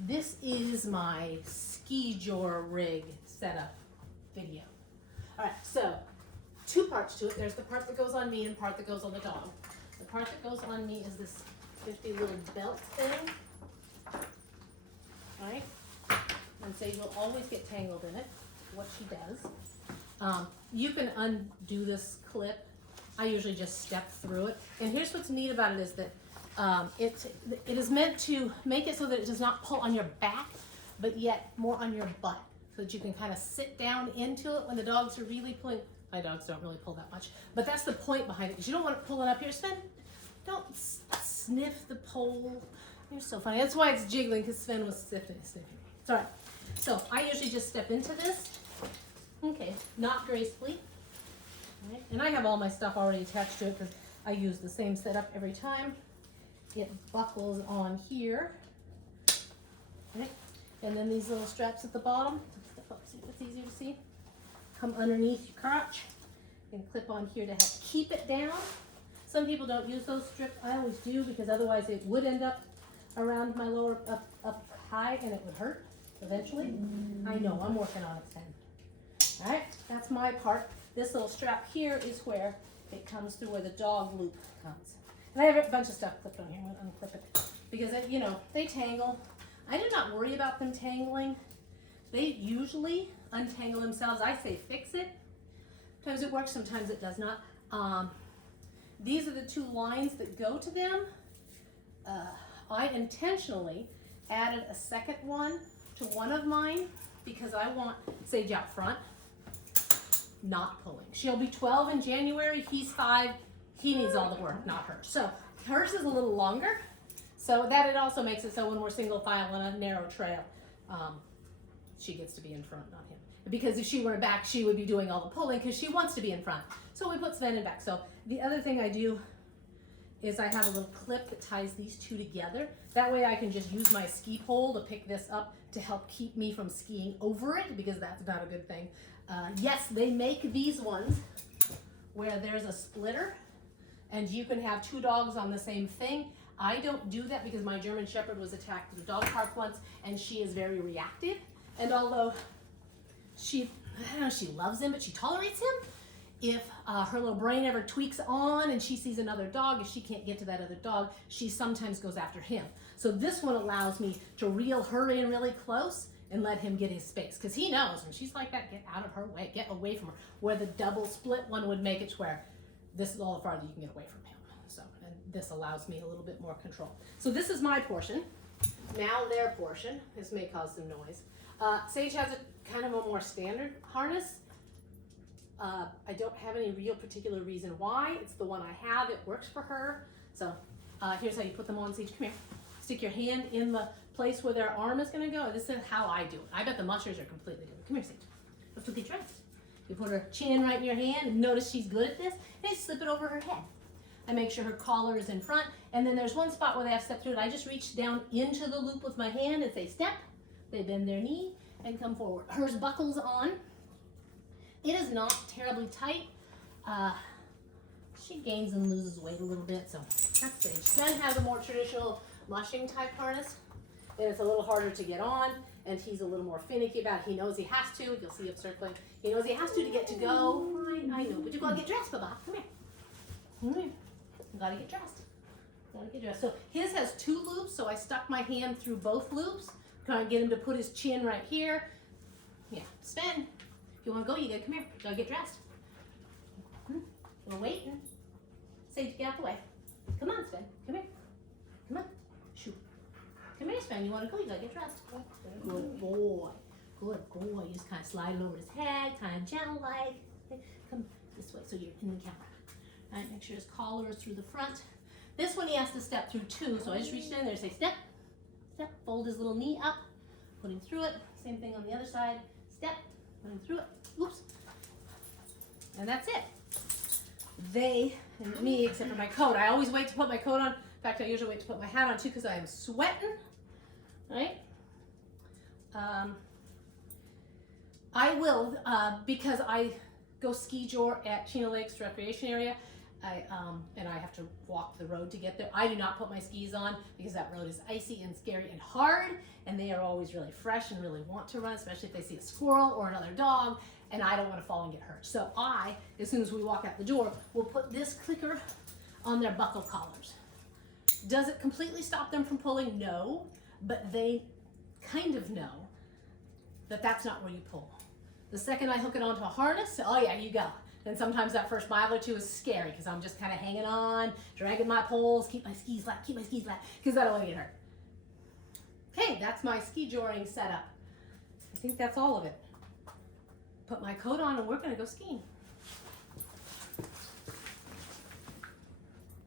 This is my Skijoring Setup video. All right, so 2 parts to it. There's the part that goes on me and the part that goes on the dog. The part that goes on me is this 50 little belt thing, right? And so you'll always get tangled in it, what she does. You can undo this clip. I usually just step through it. And here's what's neat about it is that it is meant to make it so that it does not pull on your back, but yet more on your butt, so that you can kind of sit down into it when the dogs are really pulling. My dogs don't really pull that much, but that's the point behind it, because you don't want it pulling up here. Sven, don't sniff the pole. You're so funny. That's why it's jiggling, because Sven was sniffing me. It's all right. So I usually just step into this. Okay, not gracefully. Right. And I have all my stuff already attached to it because I use the same setup every time. It buckles on here. Right. And then these little straps at the bottom, step up, see if it's easier to see, come underneath your crotch and clip on here to help keep it down. Some people don't use those strips. I always do, because otherwise it would end up around my lower, up high, and it would hurt eventually. I know, I'm working on it, Sven. All right, that's my part. This little strap here is where it comes through, where the dog loop comes. And I have a bunch of stuff clipped on here. I'm going to unclip it because, you know, they tangle. I do not worry about them tangling. They usually untangle themselves. I say fix it. Sometimes it works, sometimes it does not. These are the 2 lines that go to them. I intentionally added a second one to one of mine because I want Sage out front, not pulling. She'll be 12 in January. He's 5. He needs all the work, not her. So hers is a little longer, so that it also makes it so when we're single file on a narrow trail, she gets to be in front, not him. Because if she were back, she would be doing all the pulling because she wants to be in front. So we put Sven in back. So the other thing I do is I have a little clip that ties these 2 together. That way I can just use my ski pole to pick this up to help keep me from skiing over it, because that's not a good thing. Yes, they make these ones where there's a splitter and you can have 2 dogs on the same thing. I don't do that because my German Shepherd was attacked in a dog park once, and she is very reactive. And although she loves him, but she tolerates him, if her little brain ever tweaks on and she sees another dog, if she can't get to that other dog, she sometimes goes after him. So this one allows me to reel her in really close and let him get his space, because he knows when she's like that, get out of her way, get away from her. Where the double split one would make it to where this is all the farther you can get away from him. So, and this allows me a little bit more control. So this is my portion. Now their portion. This may cause some noise. Sage has a kind of a more standard harness. I don't have any real particular reason why. It's the one I have. It works for her. So here's how you put them on. Sage, come here. Stick your hand in the place where their arm is going to go. This is how I do it. I bet the mushers are completely different. Come here, Sage. Let's look at dressed. You put her chin right in your hand and notice she's good at this, and you slip it over her head. I make sure her collar is in front, and then there's one spot where they have to step through it. I just reach down into the loop with my hand and say step. They bend their knee and come forward. Hers buckles on. It is not terribly tight. She gains and loses weight a little bit, so that's Sage. Sven has a more traditional mushing type harness, and it's a little harder to get on, and he's a little more finicky about it. He knows he has to. You'll see him circling. He knows he has to get to go. I know, but you gotta get dressed, Baba. Come here. Come here. You gotta get dressed. Gotta get dressed. So his has 2 loops, so I stuck my hand through both loops. Trying to get him to put his chin right here. Yeah, Sven, if you want to go, you gotta come here. You gotta get dressed. We're waiting. Sage, get out the way. Come on, Sven. Come here. Come on. Shoo. Come here, Sven. You want to go? You gotta get dressed. Good boy. Good boy. You just kind of slide it over his head, kind of gentle like. Come this way so you're in the camera. All right, make sure his collar is through the front. This one he has to step through 2, so I just reached in there and say step. Step, fold his little knee up, put him through it. Same thing on the other side. Step, put him through it. Oops. And that's it. They, and me, except for my coat. I always wait to put my coat on. In fact, I usually wait to put my hat on too because I am sweating. Right? I will, because I go ski jor at Chino Lakes Recreation Area, And I have to walk the road to get there. I do not put my skis on because that road is icy and scary and hard, and they are always really fresh and really want to run, especially if they see a squirrel or another dog, and I don't want to fall and get hurt. So I, as soon as we walk out the door, will put this clicker on their buckle collars. Does it completely stop them from pulling? No, but they kind of know that that's not where you pull. The second I hook it onto a harness, oh yeah, you go. Then sometimes that first mile or two is scary because I'm just kind of hanging on, dragging my poles, keep my skis flat, because I don't want to get hurt. Okay, that's my Skijoring setup. I think that's all of it. Put my coat on and we're going to go skiing.